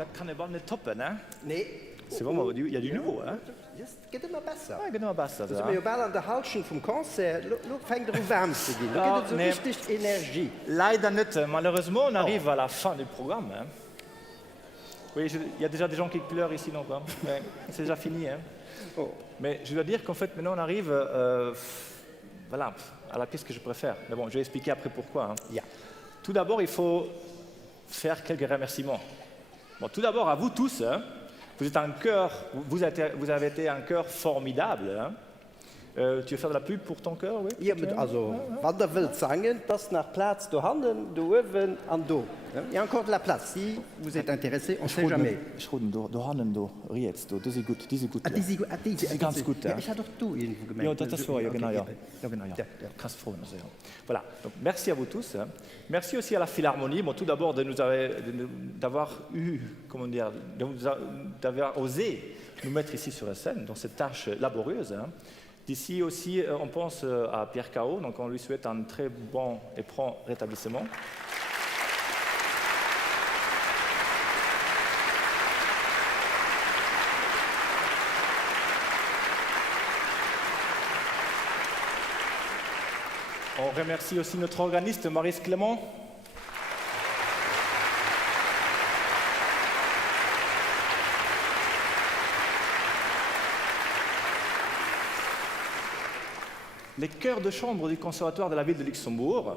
das kann der Ball nicht toppen, hein? Nee. C'est vraiment, il y a du nouveau, hein? Das geht immer besser. Ja, genau, besser. Das ist mir bald an der Halschen vom Konzert. Fängt er warm zu gehen. Da gibt es so nee. richtig Energie. Leider nicht. Malheureusement, on arrive à la fin du programme. Hein. Oui, il y a déjà des gens qui pleurent ici, non quoi. C'est déjà fini. Hein. Oh. Mais je dois dire qu'en fait, maintenant, on arrive voilà, à la pièce que je préfère. Mais bon, je vais expliquer après pourquoi. Hein. Ja. Tout d'abord, il faut faire quelques remerciements. Bon, tout d'abord, à vous tous, hein, vous êtes un cœur, vous avez été un cœur formidable. Hein. Tu veux faire de la pub pour ton cœur, oui? Ja, also, wenn du willst sagen, das nach Platz da handen, da oben und da. Il y a encore de la place. Si vous êtes intéressé, on ne sait jamais. Schroden, da handen, da, jetzt, da, das ist gut, die sind gut. Ah, die sind ganz gut. Ja, ich habe doch du irgendwo gemerkt. Ja, das war, ja, Okay, genau, ja. okay. Ja, genau, ja. Ja. Ganz froh, also, ja. Voilà, donc merci à vous tous. Hein. Merci aussi à la Philharmonie, bon, tout d'abord d'avoir eu, comment dire, d'avoir osé nous mettre ici sur la scène, dans cette tâche laborieuse. Hein. D'ici aussi, on pense à Pierre Cao, donc on lui souhaite un très bon et prompt rétablissement. On remercie aussi notre organiste Maurice Clément. Les chœurs de chambre du Conservatoire de la ville de Luxembourg.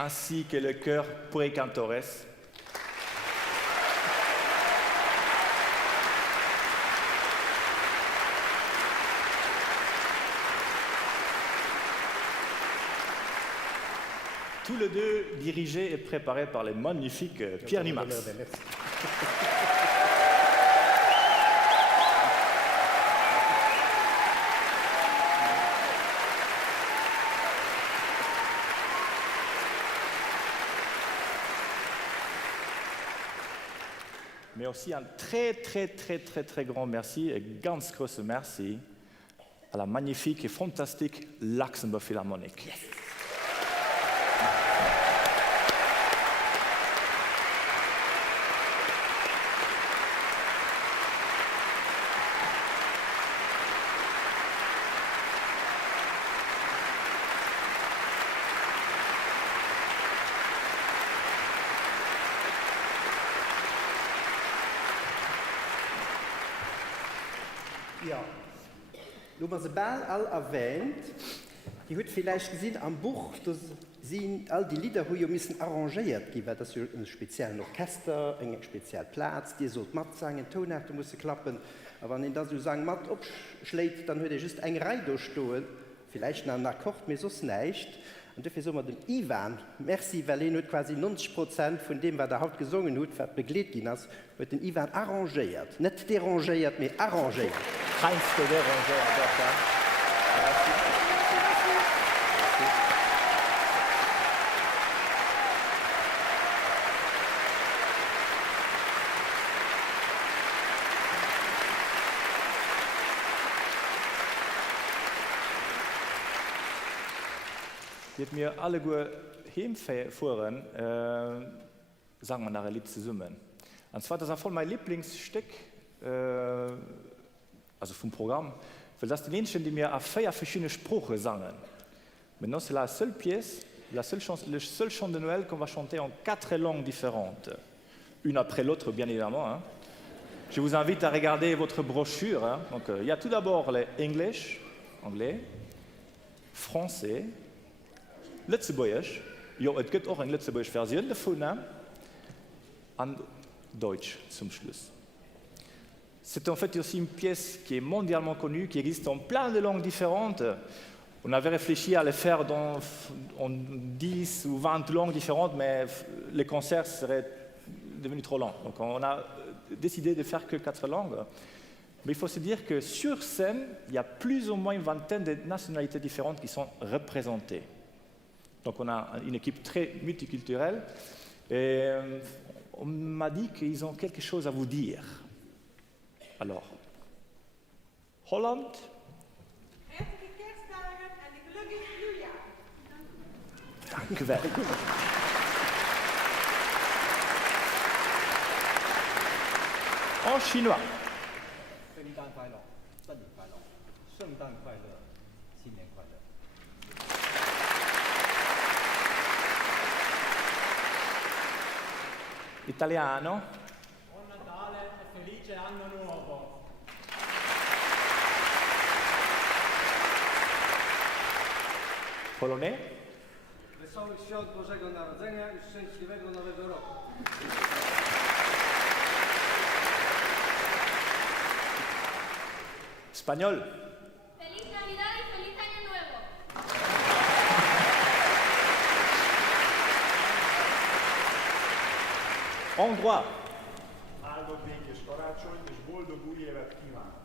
Ainsi que le chœur Pueri Cantores. Tous les deux dirigés et préparés par les magnifiques Pierre Nimax. Mais aussi un très grand merci et ganz große merci à la magnifique et fantastique Luxembourg Philharmonique. Yes. Ja, du hast sie all erwähnt. Die hat vielleicht gesehen am Buch, dass sind all die Lieder, die müssen arrangiert gehen, weil das ist ein spezielles Orchester, ein spezieller Platz, die sollte matt sagen, Tonhärte muss klappen. Aber wenn das so sagen, matt abschlägt, dann würde just eine Reihe durchstehen, vielleicht nach einem Akkord, mir so nicht. Und dafür sagen wir dem Ivan, merci, weil er quasi 90% von dem, was er heute gesungen hat, begleitet hat, wird den Ivan arrangiert. Nicht derangiert, aber arrangiert. Reinste déranger, doch, ja. Wird mir alle gut hinfahren, sagen wir nachher Lied zu summen. Und zwar das ist voll mein Lieblingsstück, also vom Programm, weil das die Menschen, die mir auf 4 verschiedene Sprachen sangen. Maintenant, c'est la seule pièce, le seul chant de Noël qu'on va chanter en 4 langues différentes, une après l'autre, bien évidemment. Hein. Je vous invite à regarder votre brochure. Hein. Donc, il y a tout d'abord les English, anglais, français, Lützeburgisch, ja, es gibt auch eine Lützeburgische Version davon, und Deutsch zum Schluss. C'est en fait aussi une pièce qui est mondialement connue, qui existe en plein de langues différentes. On avait réfléchi à le faire en 10 ou 20 langues différentes, mais les concerts seraient devenus trop longs. Donc on a décidé de faire que 4 langues. Mais il faut se dire que sur scène, il y a plus ou moins une vingtaine de nationalités différentes qui sont représentées. Donc on a une équipe très multiculturelle et on m'a dit qu'ils ont quelque chose à vous dire. Alors, Holland. Prettige kerstdagen en een gelukkig nieuwjaar. Dank u wel. En chinois. 圣诞快乐，圣诞快乐，圣诞快乐，新年快乐。 Italiano. Buon Natale e felice anno nuovo. Polonais. Wesołych świąt Bożego Narodzenia i szczęśliwego Nowego Roku. Espagnol. Feliz Navidad y feliz Año Nuevo. Hongrois. Áldott békés karácsonyt és boldog új évet kívánok!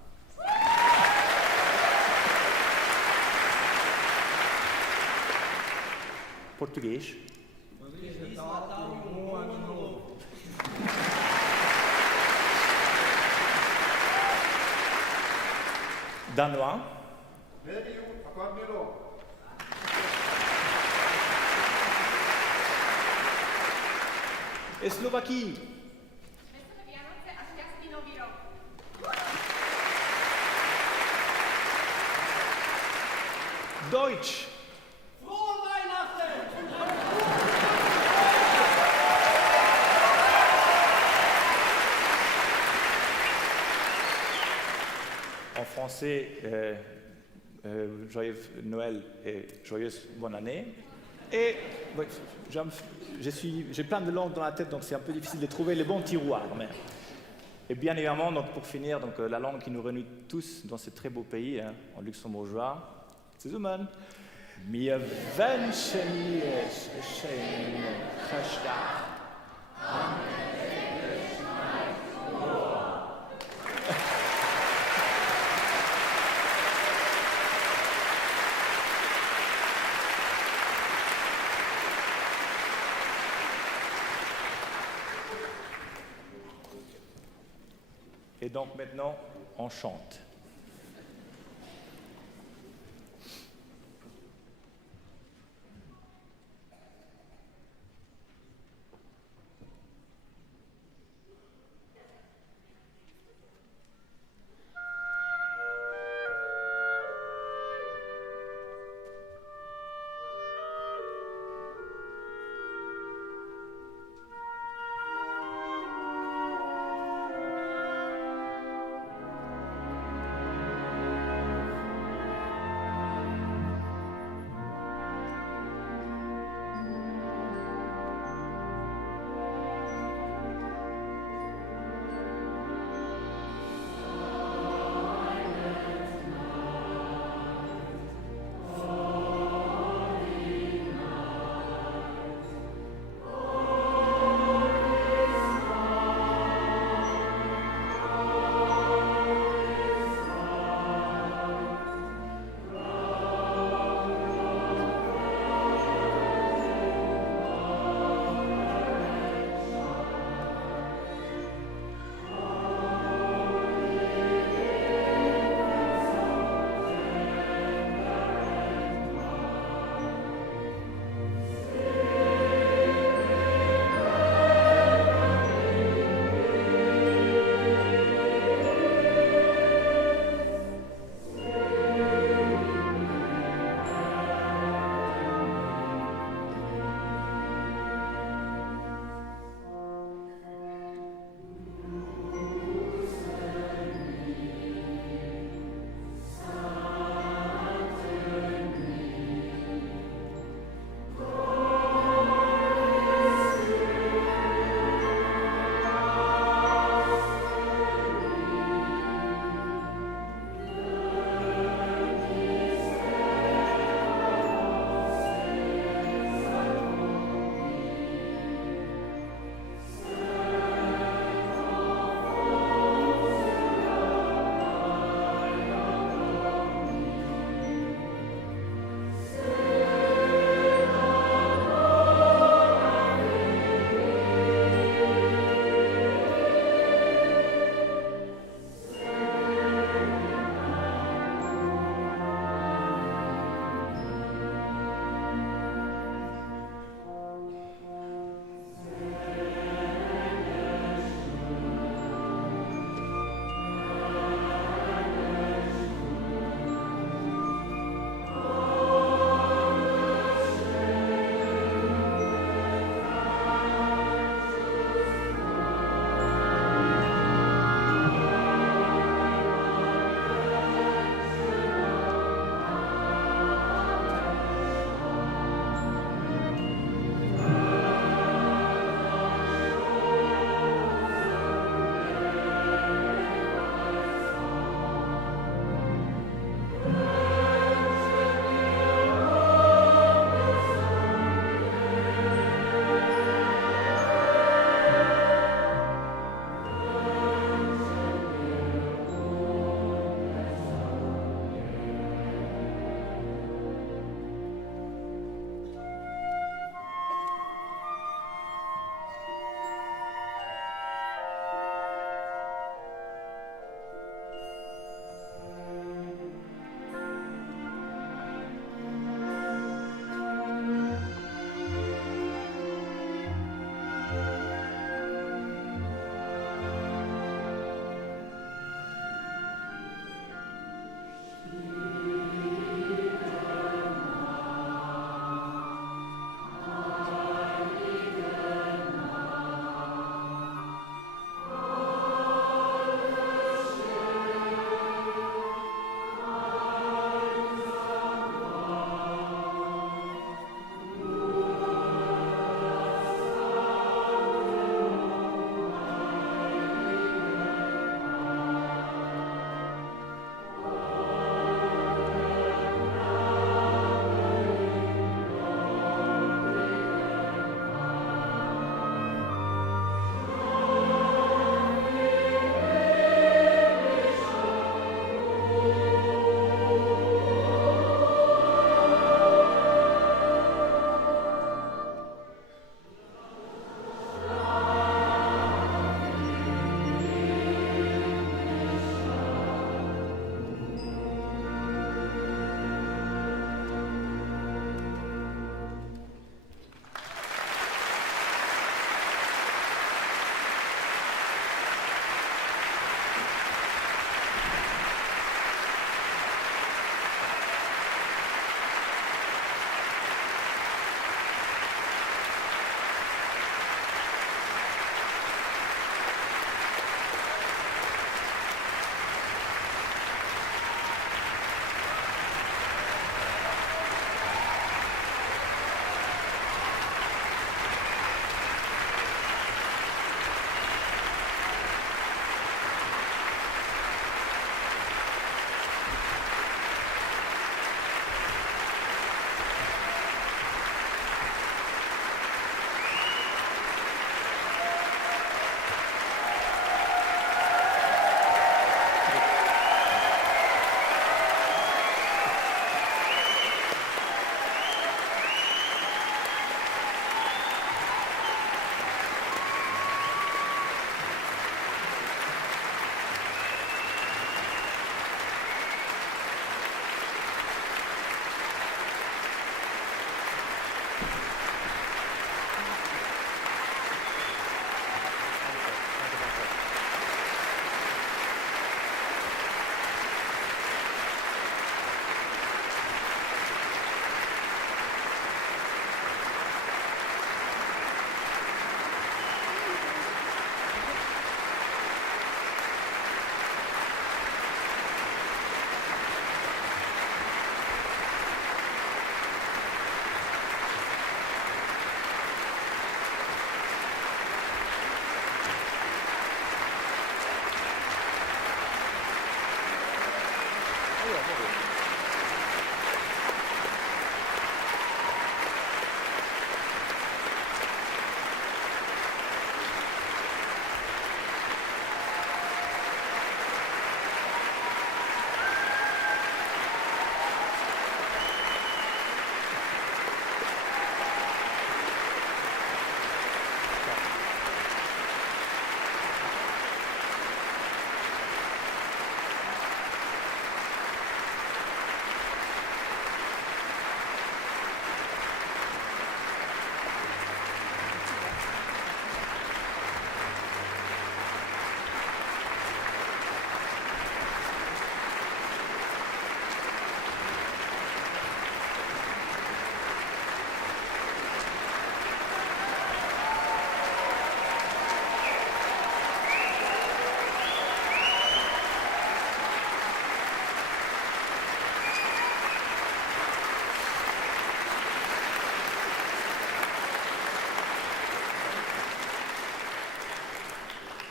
Português. Feliz Natal e um bom ano novo. Danois. Merry jól, akadni ró! Et Slovaquie. Wesołe Wianoce, a šťastný nový rok. Deutsch. Frohe Weihnachten! En français, joyeux Noël et joyeuse bonne année. Et ouais, j'ai plein de langues dans la tête, donc c'est un peu difficile de trouver les bons tiroirs. Et bien évidemment, donc, pour finir, donc, la langue qui nous réunit tous dans ce très beau pays, hein, en luxembourgeois, c'est Zuman. Wir wünschen euch schöne Festtage. Et donc maintenant, on chante.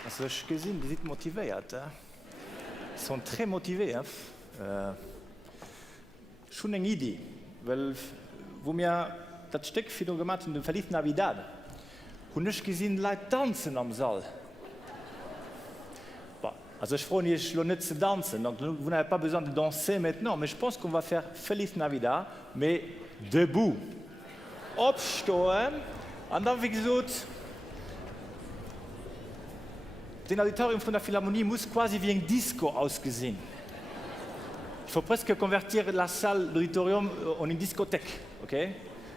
Also ich gesehen, die sind motiviert. Die sont très motivés. Schon eine Idee, weil wo mir das Stück für gemacht in der Feliz Navidad, habe ich gesehen, Leute tanzen am Saal. Bon, also ich freue mich nicht zu tanzen, donc vous n'avez pas besoin de danser maintenant, mais je pense qu'on va faire Feliz Navidad, mais debout. Aufstehen, und dann wie gesagt, das Auditorium von der Philharmonie muss quasi wie ein Disco ausgesehen. Il faut presque convertir la salle, l'auditorium en une discothèque. Ok?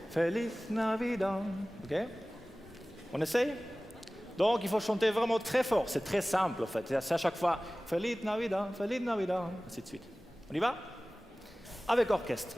Feliz Navidad. Ok? On essaye? Donc il faut chanter vraiment très fort. C'est très simple en fait. C'est à chaque fois Feliz Navidad, ainsi de suite. On y va? Avec orchestre.